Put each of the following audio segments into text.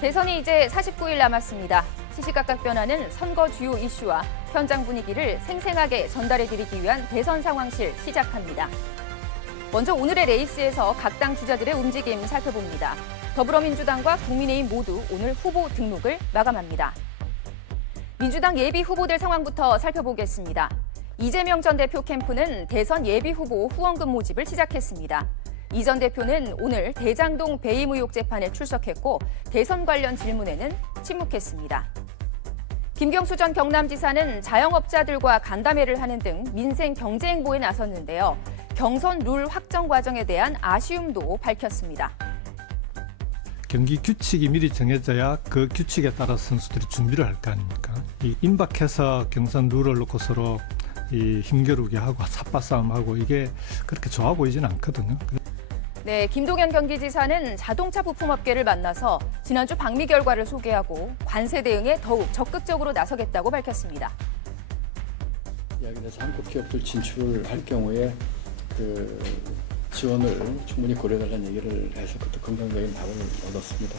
대선이 이제 49일 남았습니다. 시시각각 변하는 선거 주요 이슈와 현장 분위기를 생생하게 전달해드리기 위한 대선 상황실 시작합니다. 먼저 오늘의 레이스에서 각 당 주자들의 움직임 살펴봅니다. 더불어민주당과 국민의힘 모두 오늘 후보 등록을 마감합니다. 민주당 예비 후보들 상황부터 살펴보겠습니다. 이재명 전 대표 캠프는 대선 예비 후보 후원금 모집을 시작했습니다. 이 전 대표는 오늘 대장동 배임 의혹 재판에 출석했고 대선 관련 질문에는 침묵했습니다. 김경수 전 경남지사는 자영업자들과 간담회를 하는 등 민생 경제 행보에 나섰는데요. 경선 룰 확정 과정에 대한 아쉬움도 밝혔습니다. 경기 규칙이 미리 정해져야 그 규칙에 따라 선수들이 준비를 할 거 아닙니까? 이 임박해서 경선 룰을 놓고 서로 힘겨루게 하고 삿바싸움하고 이게 그렇게 좋아 보이지는 않거든요. 네, 김동연 경기지사는 자동차 부품업계를 만나서 지난주 방미 결과를 소개하고 관세 대응에 더욱 적극적으로 나서겠다고 밝혔습니다. 이야기를 해서 한국 기업들 진출을 할 경우에 그 지원을 충분히 고려해달라는 얘기를 해서 그것도 긍정적인 답을 얻었습니다.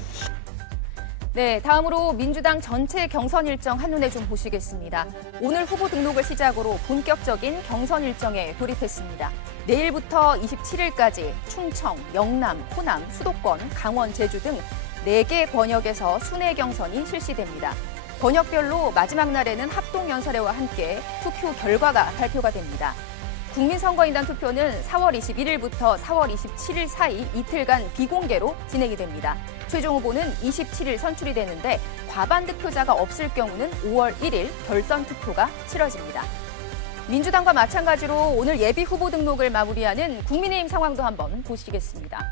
네, 다음으로 민주당 전체 경선 일정 한눈에 좀 보시겠습니다. 오늘 후보 등록을 시작으로 본격적인 경선 일정에 돌입했습니다. 내일부터 27일까지 충청, 영남, 호남, 수도권, 강원, 제주 등 4개 권역에서 순회 경선이 실시됩니다. 권역별로 마지막 날에는 합동연설회와 함께 투표 결과가 발표가 됩니다. 국민선거인단 투표는 4월 21일부터 4월 27일 사이 이틀간 비공개로 진행이 됩니다. 최종 후보는 27일 선출이 되는데 과반 득표자가 없을 경우는 5월 1일 결선 투표가 치러집니다. 민주당과 마찬가지로 오늘 예비 후보 등록을 마무리하는 국민의힘 상황도 한번 보시겠습니다.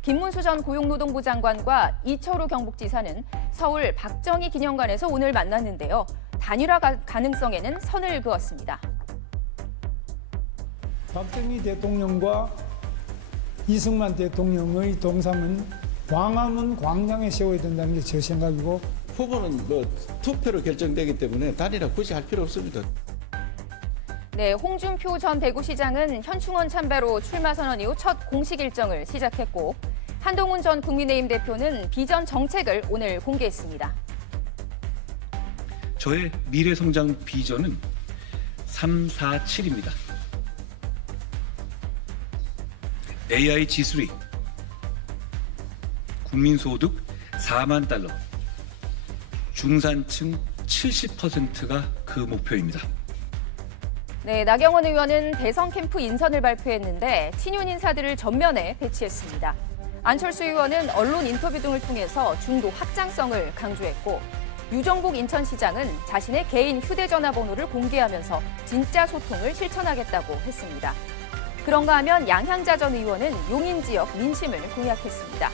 김문수 전 고용노동부 장관과 이철우 경북지사는 서울 박정희 기념관에서 오늘 만났는데요. 단일화 가능성에는 선을 그었습니다. 박정희 대통령과 이승만 대통령의 동상은 광화문 광장에 세워야 된다는 게 제 생각이고, 후보는 투표로 결정되기 때문에 단일화 굳이 할 필요 없습니다. 네, 홍준표 전 대구시장은 현충원 참배로 출마 선언 이후 첫 공식 일정을 시작했고, 한동훈 전 국민의힘 대표는 비전 정책을 오늘 공개했습니다. 저의 미래 성장 비전은 347입니다. AI G3, 국민소득 4만 달러, 중산층 70%가 그 목표입니다. 네, 나경원 의원은 대선 캠프 인선을 발표했는데 친윤 인사들을 전면에 배치했습니다. 안철수 의원은 언론 인터뷰 등을 통해서 중도 확장성을 강조했고, 유정복 인천시장은 자신의 개인 휴대전화 번호를 공개하면서 진짜 소통을 실천하겠다고 했습니다. 그런가 하면 양향자 전 의원은 용인 지역 민심을 공약했습니다.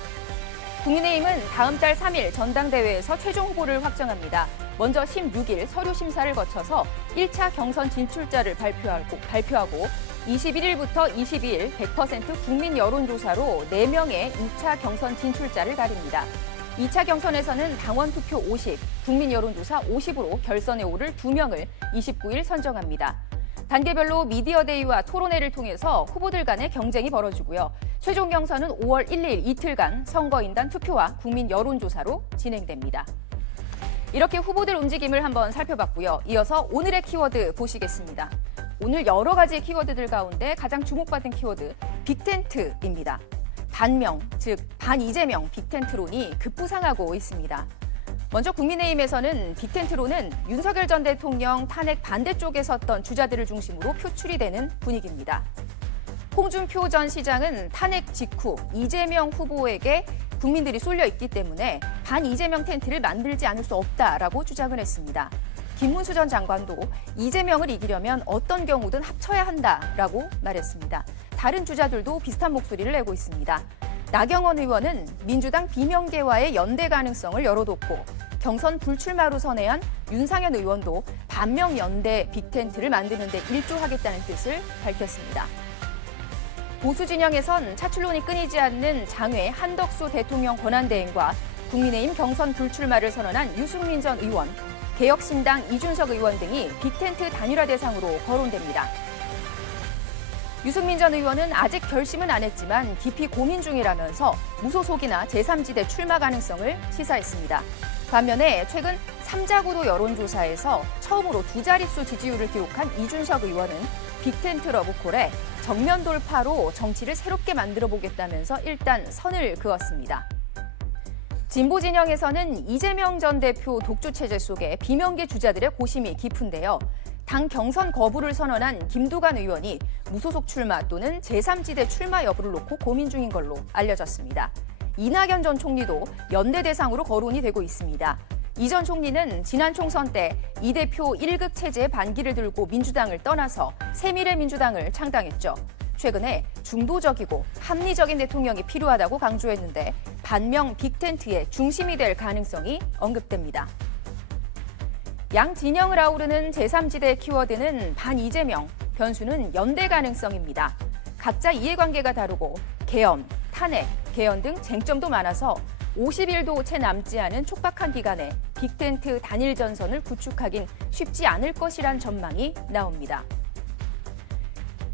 국민의힘은 다음 달 3일 전당대회에서 최종 후보를 확정합니다. 먼저 16일 서류 심사를 거쳐서 1차 경선 진출자를 발표하고 21일부터 22일 100% 국민 여론조사로 4명의 2차 경선 진출자를 가립니다. 2차 경선에서는 당원 투표 50, 국민 여론조사 50으로 결선에 오를 2명을 29일 선정합니다. 단계별로 미디어 데이와 토론회를 통해서 후보들 간의 경쟁이 벌어지고요. 최종 경선은 5월 1일 이틀간 선거인단 투표와 국민 여론조사로 진행됩니다. 이렇게 후보들 움직임을 한번 살펴봤고요. 이어서 오늘의 키워드 보시겠습니다. 오늘 여러 가지 키워드들 가운데 가장 주목받은 키워드 빅텐트입니다. 반명, 즉 반이재명 빅텐트론이 급부상하고 있습니다. 먼저 국민의힘에서는 빅텐트론은 윤석열 전 대통령 탄핵 반대쪽에 섰던 주자들을 중심으로 표출이 되는 분위기입니다. 홍준표 전 시장은 탄핵 직후 이재명 후보에게 국민들이 쏠려 있기 때문에 반이재명 텐트를 만들지 않을 수 없다라고 주장을 했습니다. 김문수 전 장관도 이재명을 이기려면 어떤 경우든 합쳐야 한다라고 말했습니다. 다른 주자들도 비슷한 목소리를 내고 있습니다. 나경원 의원은 민주당 비명계와의 연대 가능성을 열어뒀고, 경선 불출마로 선회한 윤상현 의원도 반명 연대 빅텐트를 만드는 데 일조하겠다는 뜻을 밝혔습니다. 보수 진영에선 차출론이 끊이지 않는 장외 한덕수 대통령 권한대행과 국민의힘 경선 불출마를 선언한 유승민 전 의원, 개혁신당 이준석 의원 등이 빅텐트 단일화 대상으로 거론됩니다. 유승민 전 의원은 아직 결심은 안 했지만 깊이 고민 중이라면서 무소속이나 제3지대 출마 가능성을 시사했습니다. 반면에 최근 3자구도 여론조사에서 처음으로 두 자릿수 지지율을 기록한 이준석 의원은 빅텐트 러브콜에 정면 돌파로 정치를 새롭게 만들어 보겠다면서 일단 선을 그었습니다. 진보 진영에서는 이재명 전 대표 독주 체제 속에 비명계 주자들의 고심이 깊은데요. 당 경선 거부를 선언한 김두관 의원이 무소속 출마 또는 제3지대 출마 여부를 놓고 고민 중인 걸로 알려졌습니다. 이낙연 전 총리도 연대 대상으로 거론이 되고 있습니다. 이 전 총리는 지난 총선 때 이 대표 1급 체제의 반기를 들고 민주당을 떠나서 새미래민주당을 창당했죠. 최근에 중도적이고 합리적인 대통령이 필요하다고 강조했는데 반명 빅텐트의 중심이 될 가능성이 언급됩니다. 양 진영을 아우르는 제3지대 키워드는 반-이재명, 변수는 연대 가능성입니다. 각자 이해관계가 다르고 계엄, 탄핵, 개헌 등 쟁점도 많아서 50일도 채 남지 않은 촉박한 기간에 빅텐트 단일 전선을 구축하긴 쉽지 않을 것이란 전망이 나옵니다.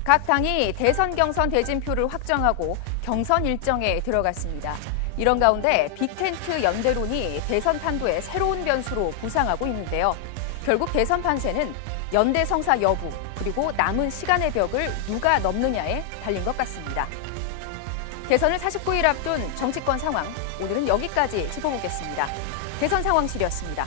각 당이 대선 경선 대진표를 확정하고 경선 일정에 들어갔습니다. 이런 가운데 빅텐트 연대론이 대선 판도의 새로운 변수로 부상하고 있는데요. 결국 대선 판세는 연대 성사 여부 그리고 남은 시간의 벽을 누가 넘느냐에 달린 것 같습니다. 대선을 49일 앞둔 정치권 상황, 오늘은 여기까지 짚어보겠습니다. 대선 상황실이었습니다.